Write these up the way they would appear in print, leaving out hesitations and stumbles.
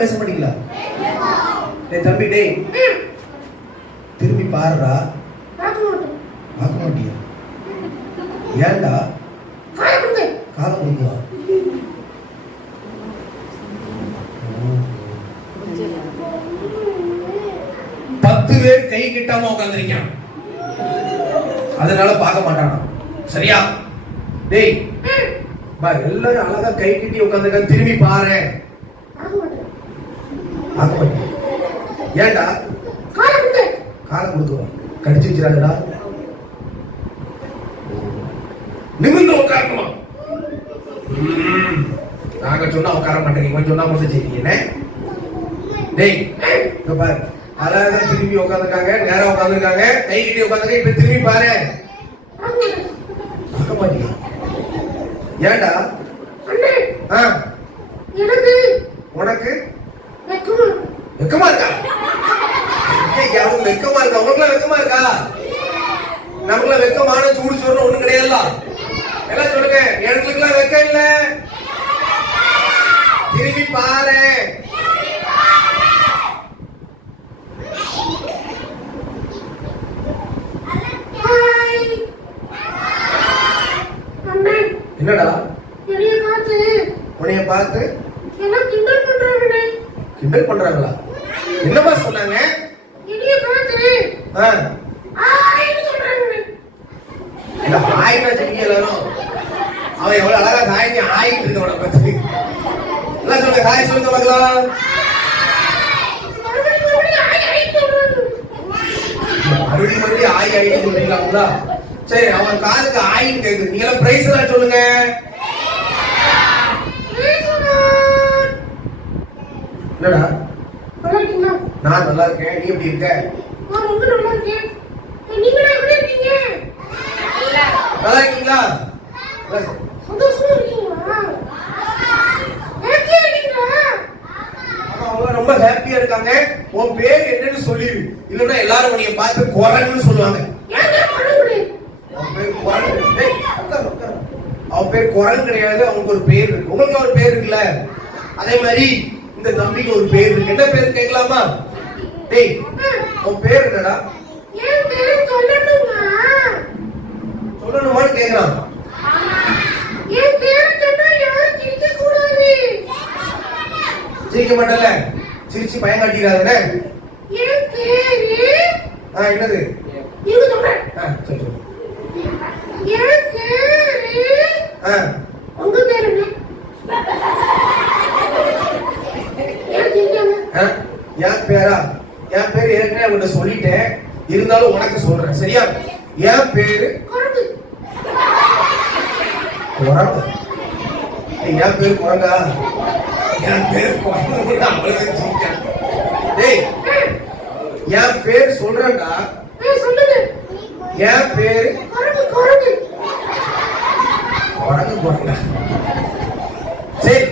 பேச மாட்டீங்களா? டேய் தம்பி டேய் திரும்பி பாருடா. பார்க்க மாட்டியா? ஏன்டா? காலம் முடியுமா? 10 பேர் கை கிட்டாம உட்கார்ந்திருக்கான், அதனால பார்க்க மாட்டானா? சரியா? டேய் பா, எல்லாரும் அழகா கை கிட்டி உட்கார்ந்திருக்கான், திரும்பி பாரு. ஏன்டா? காலம் கொடுக்குவோம், கடிச்சு வச்சிடாதடா. நிமிர்ந்து உட்காரணுமா? நாங்க சொன்னா உட்கார மாட்டேங்க, கொஞ்சம் சொன்னா மட்டும் செய்றீங்க. டேய் பாரு, அழகா திரும்பி உட்காந்துருக்காங்க, நேரம் உட்காந்துருக்காங்க, கை கிட்டி உட்காந்துருக்க. இப்ப திரும்பி பாரு. பார்க்க மாட்டியா? ஏன்டா? உனக்கு வெக்கமா இருக்கா? வெக்கமா இருக்கா? உனக்குலாம் வெக்கமா இருக்கா? நமக்குலாம் வெக்கமான சூடு சொல்ற ஒண்ணு கிடையாது. எல்லாம் சொல்லுங்க, எனக்குலாம் வெக்கம் இல்ல. திரும்பி பாரு. என்னடா? உன்னைய பார்த்து கிண்டல் பண்றாங்களா? என்னமா சொன்னாங்க? அவன் எவ்வளவு அழகா காய்ச்சி ஆயிட்டு இருக்கவன பத்தி எல்லாம் சொல்லுங்க. காய் சொல்லுங்க பார்க்கலாம். மறுபடியும் ஆய் ஆயிட்டு சொல்றீங்களா? சரி, அவன் காதுக்கு ஆயின்னு கேக்குது. நீங்க எல்லாம் பிரைஸ் எல்லாம் சொல்லுங்க. என்னடா? நான் நல்லா இருக்கேன், நீ எப்படி இருக்க? நல்லா இருக்கீங்களா? ரொம்ப ஹாப்பியா இருக்காங்க. உன் பேர் என்னன்னு சொல்லிரு, இல்லன்னா எல்லாரும் உன்னைய பார்த்து குரங்குன்னு சொல்லுவாங்க. அவன் பேர் குரங்கு கிடையாது, அவனுக்கு ஒரு பேர் இருக்கு. உங்களுக்கு ஒரு பேர் இருக்குல்ல, அதே மாதிரி இந்த தம்பிக்கு ஒரு பேர் இருக்கு. என்ன பேர் கேட்கலாமா? டேய் உன் பேர் என்னடா? சொல்லணுமான்னு கேக்குறான். சிரிக்க மாட்டல, சிரிச்சு பயம் காட்டிடாத. என்னது? என் பேரா? என் பேர் ஏற்கனவே அவங்கிட்ட சொல்லிட்டேன், இருந்தாலும் உனக்கு சொல்றேன், சரியா? என் பேரு குரங்கு. என் பேர் குரங்கா? என் பேர் குரங்கு. டேய் என் பேர் சொல்றேன்டா. என் பேரு குரங்கு. குரங்கா? சரி,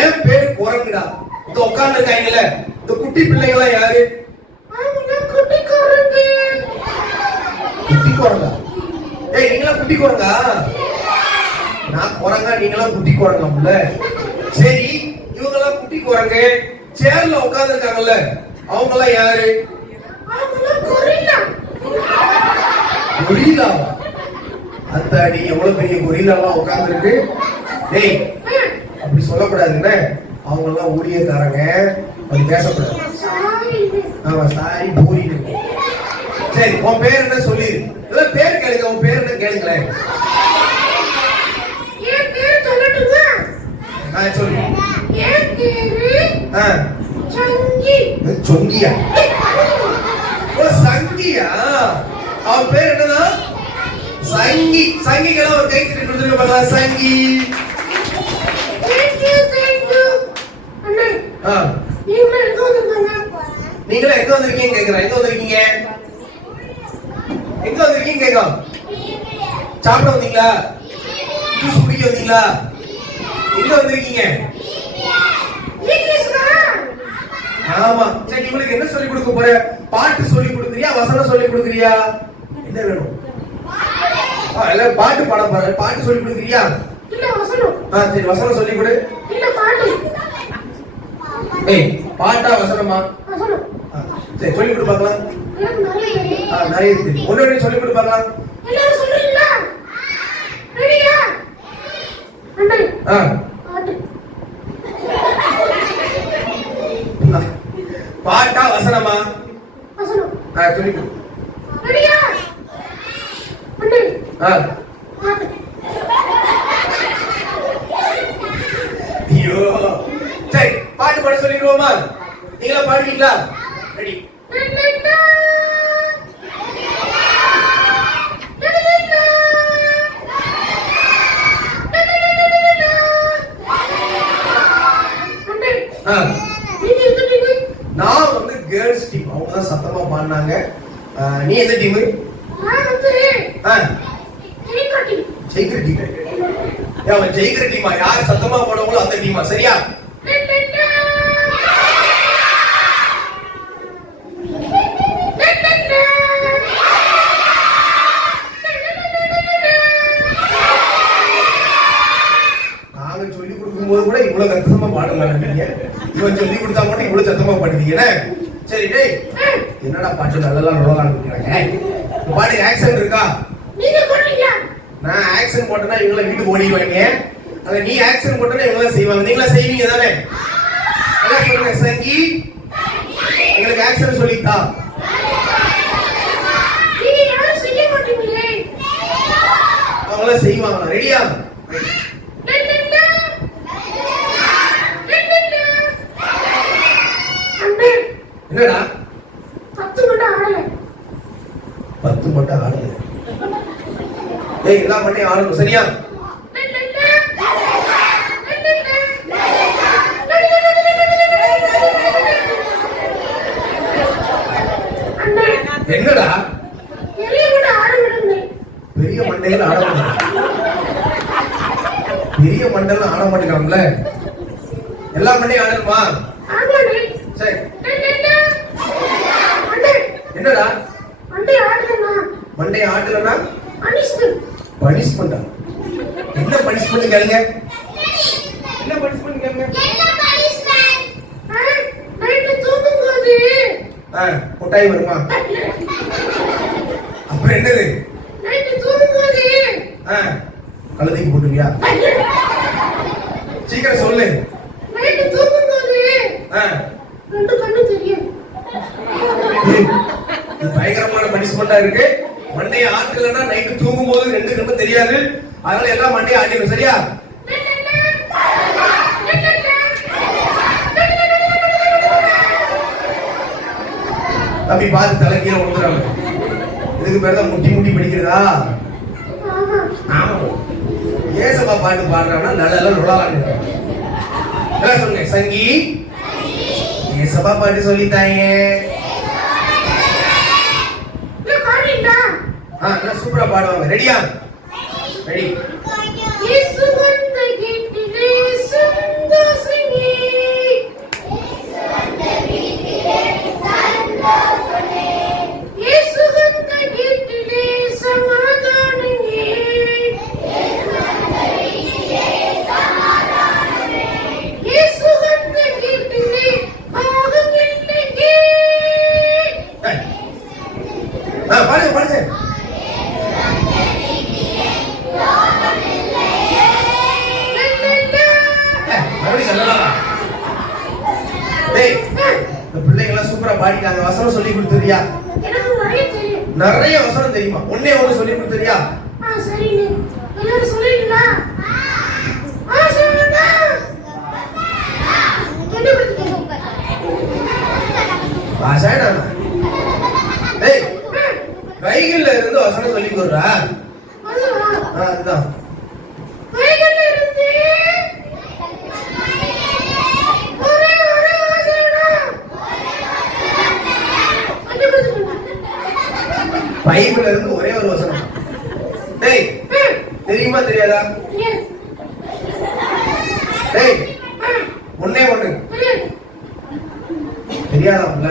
என் பேரு குரங்குடா. இந்த உட்கார்ந்து இருக்காங்கல்ல, இந்த குட்டி பிள்ளைங்களா யாரு? குட்டி குரங்கா? ஏய் நீங்களா குட்டி குரங்கா? நான் குரங்கா, நீங்களா குட்டி குரங்கா? சரி, இவங்க எல்லாம் குட்டி குரங்கு. சேர்ல உட்கார்ந்து இருக்காங்கல்ல, அவங்க எல்லாம் யாரு? கொரில்லாவா? அத்தாடி, எவ்வளவு பெரிய கொரில்லாவா உட்கார்ந்து இருக்கு. டேய் அப்படி சொல்லக்கூடாதுன்னு, அவங்க எல்லாம் ஊழியக்காரங்க, அப்படி பேசக்கூடாது. ஆமா, சாரி பூரி. சரி, உன் பேர் என்ன சொல்லிரு. இதெல்லாம் பேர் கேளுங்க, உன் பேர் என்ன கேளுங்களேன். சொல்லு. சொங்கியா? சங்கியா? அவன் பேர் என்னன்னா சங்கி. சங்கிக்கெல்லாம் ஒரு கை தட்டி கொடுத்துருக்க பாக்கலாம். சங்கி. நீங்களா எங்க வந்திருக்கீங்க கேக்குறேன். எங்க வந்திருக்கீங்க? எங்க வந்திருக்கீங்க கேட்கும். சாப்பிட வந்தீங்களா? ஜூஸ் குடிக்க வந்தீங்களா? எங்க வந்திருக்கீங்க? ஆமா. சரி, இவங்களுக்கு என்ன சொல்லி கொடுக்க போற? பாட்டு சொல்லி கொடுக்குறியா, வசனம் சொல்லி கொடுக்குறியா? என்ன வேணும்? பாட்டு பாட போற. பாட்டு சொல்லி கொடுக்குறியா? இல்ல வசனம். சரி, வசனம் சொல்லி கொடு. இல்ல பாட்டு. ஏய் பாட்டா வசனமா? வசனம். சரி சொல்லி கொடு பார்க்கலாம். எனக்கு நிறைய நிறைய இருக்கு. ஒண்ணு சொல்லி கொடு பார்க்கலாம். எல்லாரும் சொல்றீங்களா? ரெடியா? அண்ணா பாட்டு. பாட்டா வசனமா? வசனம். சொல்லி கொடு. ரெடியா? அண்ணா பாட்டு. ஐயோ சரி பாட்டு பாட சொல்லிடுவோமா? நீங்களா பாடுவீங்களா? ரெடி. நான் வந்து கேர்ள்ஸ் டீம், அவங்க தான் சத்தமா பாடினாங்க. நீ எந்த டீம்? ஜெயிக்கிற டீம். அவன் ஜெயிக்கிற டீமா? யார் சத்தமா பாடுவாங்களோ அந்த டீமா? சரியா? நாங்க சொல்லி கொடுக்கும்போது கூட இவ்வளவு சத்தமா பாட மாட்டீங்க, இவன் சொல்லி கொடுத்தா மட்டும் இவ்வளவு சத்தமா பாடுவீங்க. சரி டேய், என்னடா பாட்டு நல்லா ரோலான்னு இருக்காங்க. பாட்டு ஆக்சன் இருக்கா? நீங்க போடுறீங்களா? நான் ஆக்சன் போட்டேன்னா இவங்கள வீட்டுக்கு ஓடிடுவாங்க. அத நீ ஆக்சன் போட்டேன்னா இவங்கள செய்வாங்க. நீங்களா செய்வீங்க தானே? எல்லாம் சொல்லுங்க. சங்கி எங்களுக்கு ஆக்சன் சொல்லித்தா. நீங்க யாரும் செய்ய மாட்டீங்களே. அவங்கள செய்வாங்க. ரெடியா? என்னடா 10 மட்டும் ஆடல. 10 மட்டும் ஆடல. ஏய் எல்லாம் மட்டும் ஆடணும். சரியா? என்னடா பெரிய மண்டை ஆட விடுங்க. பெரிய மண்டையில ஆட மாட்டேங்க. பெரிய மண்டையில ஆட மாட்டேங்கிறாங்களே. எல்லா மண்டையும் ஆடணுமா? ஆமாடி. சரி. என்னடா மண்டை ஆடலனா? மண்டை ஆடலனா பனிஷ்மென்ட். பனிஷ்மெண்டா? என்ன பனிஷ்மென்ட் கேளுங்க. என்ன பனிஷ்மென்ட் கேளுங்க. என்ன பனிஷ்மென்ட்? நைட் தூங்கும்போது கொட்டாய் வருமா? அப்புறம் என்னது? நைட் தூங்கும்போது கழுதைக்கு போட்டுவியா? சீக்கிரம் சொல்லு. நைட் தூங்கும்போது ரெண்டு கண்ணு தெரியும். இது பயங்கரமான பனிஷ்மெண்டா இருக்கு. மண்டையை ஆட்டலன்னா நைட்டு தூங்கும் போது ரெண்டு கண்ணு தெரியாது. அதனால எல்லாம் மண்டையை ஆட்டிடும். சரியா? தம்பி பார்த்து தலைக்கீழ வந்துடுறாங்க. இதுக்கு பேர் தான் முட்டி முட்டி படிக்கிறதா? ஆமா. ஏசப்பா பாட்டு பாடுறாங்கன்னா நல்லா ரொலாலான்னு எல்லாம் சொல்லுங்க. சங்கி ஏசப்பா பாட்டு சொல்லித்தாங்க. சூப்பரா பாடுவாங்க. ரெடியா? ரெடி. இயேசு வந்த வீட்டிலே சந்தோஷமே. இயேசு வந்த வீட்டிலே சமாதானமே. இயேசு வந்த வீட்டிலே பாவம் இல்லையே. பாடுங்க பாடுங்க. பிள்ளைங்க சூப்பரா பாடிட்டாங்க. வசனம் சொல்லி கொடுத்துறியா? நிறைய வசனம் தெரியுமா? ஒன்னே ஒண்ணு சொல்லி கொடுத்துறியா? சரிங்க. எல்லாரும் சொல்றீங்களா? சொல்லுங்க. என்ன கொடுத்துட்டீங்க? பாஷாடா. டேய் கைகள்ல இருந்து வசனம் சொல்லி கொடுறா. அதுதான் கைகள்ல இருந்து ஒரே ஒரு வசனம். பைபிள்ல இருந்து ஒரே ஒரு வசனம். டேய் தெரியுமா தெரியாதா? டேய் ஒண்ணே ஒண்ணு தெரியாதாம்ல?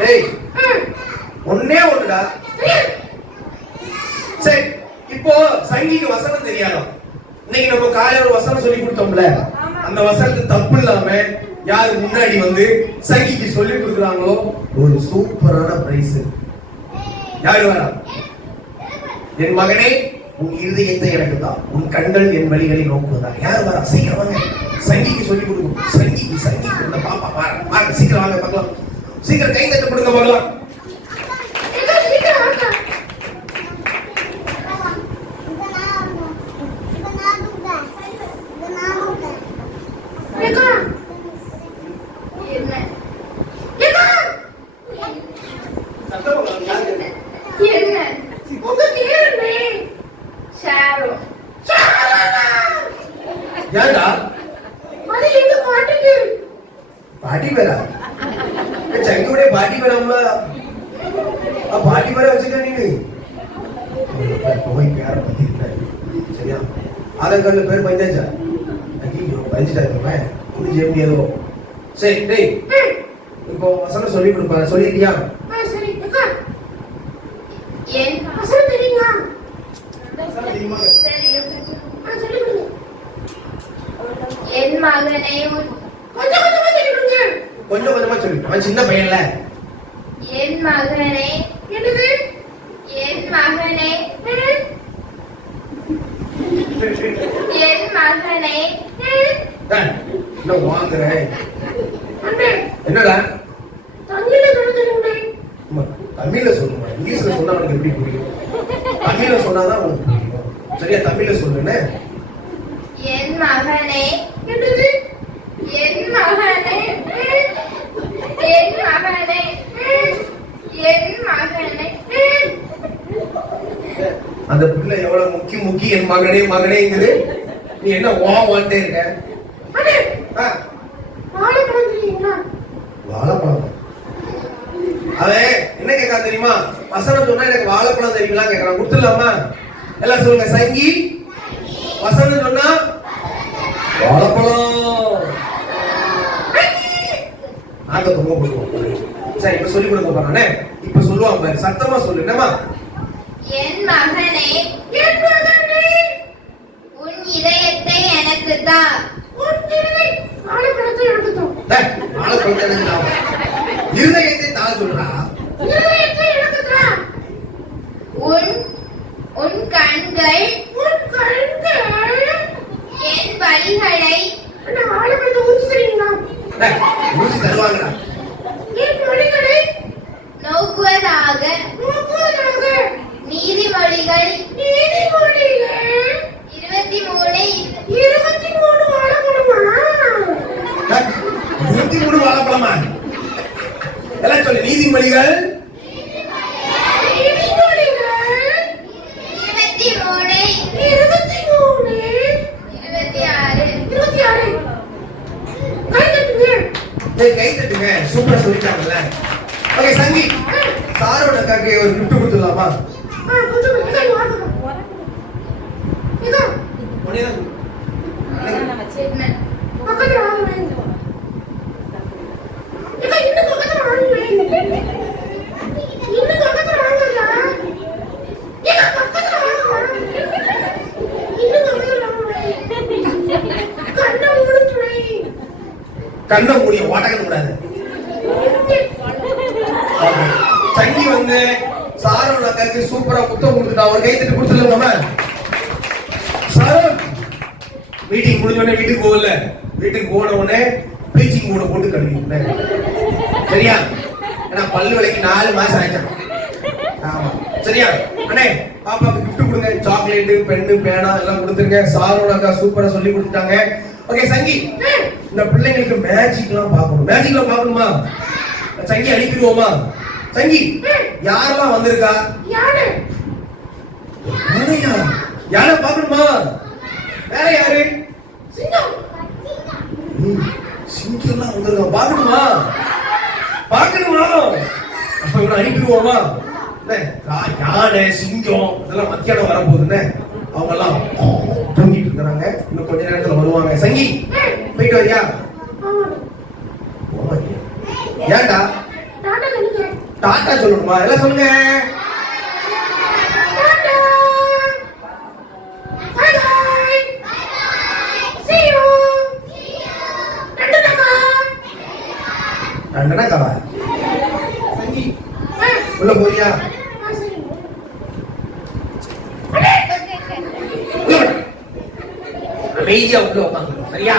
டேய் ஒண்ணே ஒண்ணுடா. சரி இப்போ சங்கிக்கு வசனம் தெரியாதா? இன்னைக்கு நம்ம காலையில ஒரு வசனம் சொல்லி கொடுத்தோம்ல, அந்த வசனத்து தப்பு இல்லாம யார் முன்னாடி வந்து சங்கிக்கு சொல்லி கொடுக்குறாங்களோ ஒரு சூப்பரான பிரைஸ். யாரு வரா? என் மகனே, உன் இருதயத்தை எனக்கு தான், உன் கண்கள் என் வழிகளை நோக்குவதா. யாரு வரா? சீக்கிரம் வாங்க, சங்கிக்கு சொல்லி கொடுக்கும். சங்கி இந்த பாப்பா பாருங்க, சீக்கிரம் வாங்க பார்க்கலாம். சீக்கிரம் கை தட்டு கொடுங்க பார்க்கலாம். ஏண்டா பாட்டி பேரா? சங்கியோட பாட்டி பேராம்ல, பாட்டி பேரை வச்சுக்க நீங்க போய் பேர பத்தி சரியா? ஆதார் கார்டுல பேர் பஞ்சாச்சா? ஐயோ பஞ்சிட்டாங்க புரிஞ்சு எப்படி ஏதோ. சரி டேய், இப்போ வசனம் சொல்லி கொடுப்பாரு, சொல்லிட்டியா? என் மகனே, கொஞ்சம் கொஞ்சமா சொல்லி, அவன் சின்ன பையன்ல. என் மகனே, என்னது? என் மகனே, என் மகனே, என்ன வாங்குறேன்? என்னடா தமிழ்ல சொல்லுங்க. தமிழ்ல சொல்லுமா? இங்கிலீஷ்ல சொன்னா அவனுக்கு எப்படி புரியும்? தமிழ்ல சொன்னாதான் அவனுக்கு புரியும். சரியா? தமிழ்ல சொல்லுன்னு. என் மகனே, என்னது? என் மகனே, என் மகனே, என் மகனே. அந்த பிள்ளை எவ்வளவு முக்கி என் மகனே மகனேங்குது. நீ என்ன வாண்டே இருக்க? வாழைப்பழம் தெரியுங்களா? வாழைப்பழம் அவன் என்ன கேட்கா தெரியுமா? வசனம் சொன்னா எனக்கு வாழைப்பழம் தெரியுங்களா கேட்கறான். கொடுத்துடலாமா? எல்லாம் சொல்லுங்க. சங்கி வசனம் சொன்னா வாழைப்பழம் நாங்க ரொம்ப கொடுப்போம். சரி, இப்ப சொல்லி கொடுக்க போறானே, இப்ப சொல்லுவான் பாரு, சத்தமா சொல்லு. என்னமா? என் மகனே, என் மகனே, உன் இதயத்தை எனக்கு தா. உன் இதயம் வாழைப்பழத்தை எனக்கு தா. வாழைப்பழத்தை எனக்கு தா. இருதயத்தை தா சொல்றா. இதயத்தை எனக்கு தா. உன் கண்கள் என் வழிகளை வாழைப்பழத்தை ஊற்றி தருவீங்களா? ஊற்றி தருவாங்கடா. என் வழிகளை நோக்குவதாக நீதிமொழிகள் 23 வாழைப்பழமா? 23 வாழைப்பழமா? எல்லாம் சொல்லு. நீதிமொழிகள் 26. கை தட்டுங்க. சூப்பரா சொல்லிட்டாங்கல்ல. ஓகே சங்கி, சாரோட அக்காக்கு ஒரு gift கொடுத்துடலாமா? கண்ண மூடிய ஓட்டக்க கூடாது. சங்கி வந்து சாரோட அக்காக்கு சூப்பரா புத்தகம் கொடுத்துட்டா. ஒரு கை தட்டி கொடுத்துடலாமா? சாரோ மீட்டிங் முடிஞ்ச உடனே வீட்டுக்கு போகல. வீட்டுக்கு போன உடனே ப்ளீச்சிங் கூட போட்டு கழுவி. சரியா? ஏன்னா பல்லு விலைக்கு 4 மாசம் ஆயிடும். ஆமா சரியா? அண்ணே பாப்பாக்கு gift கொடுங்க. சாக்லேட், பென்னு, பேனா எல்லாம் கொடுத்துருங்க. சாரோட அக்கா சூப்பரா சொல்லி கொடுத்துட்டாங்க. ஓகே சங்கி, இந்த பிள்ளைங்களுக்கு மேஜிக்லாம் பார்க்கணும். மேஜிக்லாம் பார்க்கணுமா? சங்கி அனுப்பிடுவோமா? சங்கி, யாரெல்லாம் வந்திருக்கா? யானையா? யானை பார்க்கணுமா? வேற யாரு? சிங்கம் வந்திருக்கா. பார்க்கணுமா? அப்ப இவனை அனுப்பிடுவோமா? யானை, சிங்கம் இதெல்லாம் மத்தியானம் வரப்போகுதுன்னு அவங்க எல்லாம் தூங்கிட்டு இருக்கிறாங்க. இன்னும் கொஞ்ச நேரத்துல வருவாங்க. சங்கி போயிட்டு வரியா? ஏன்டா டாட்டா சொல்லணுமா? எல்லாம் சொல்லுங்க. கண்டனா கவா சங்கி உள்ள போறியா உள்ள வா. அமைதியா உள்ள உட்காந்து சரியா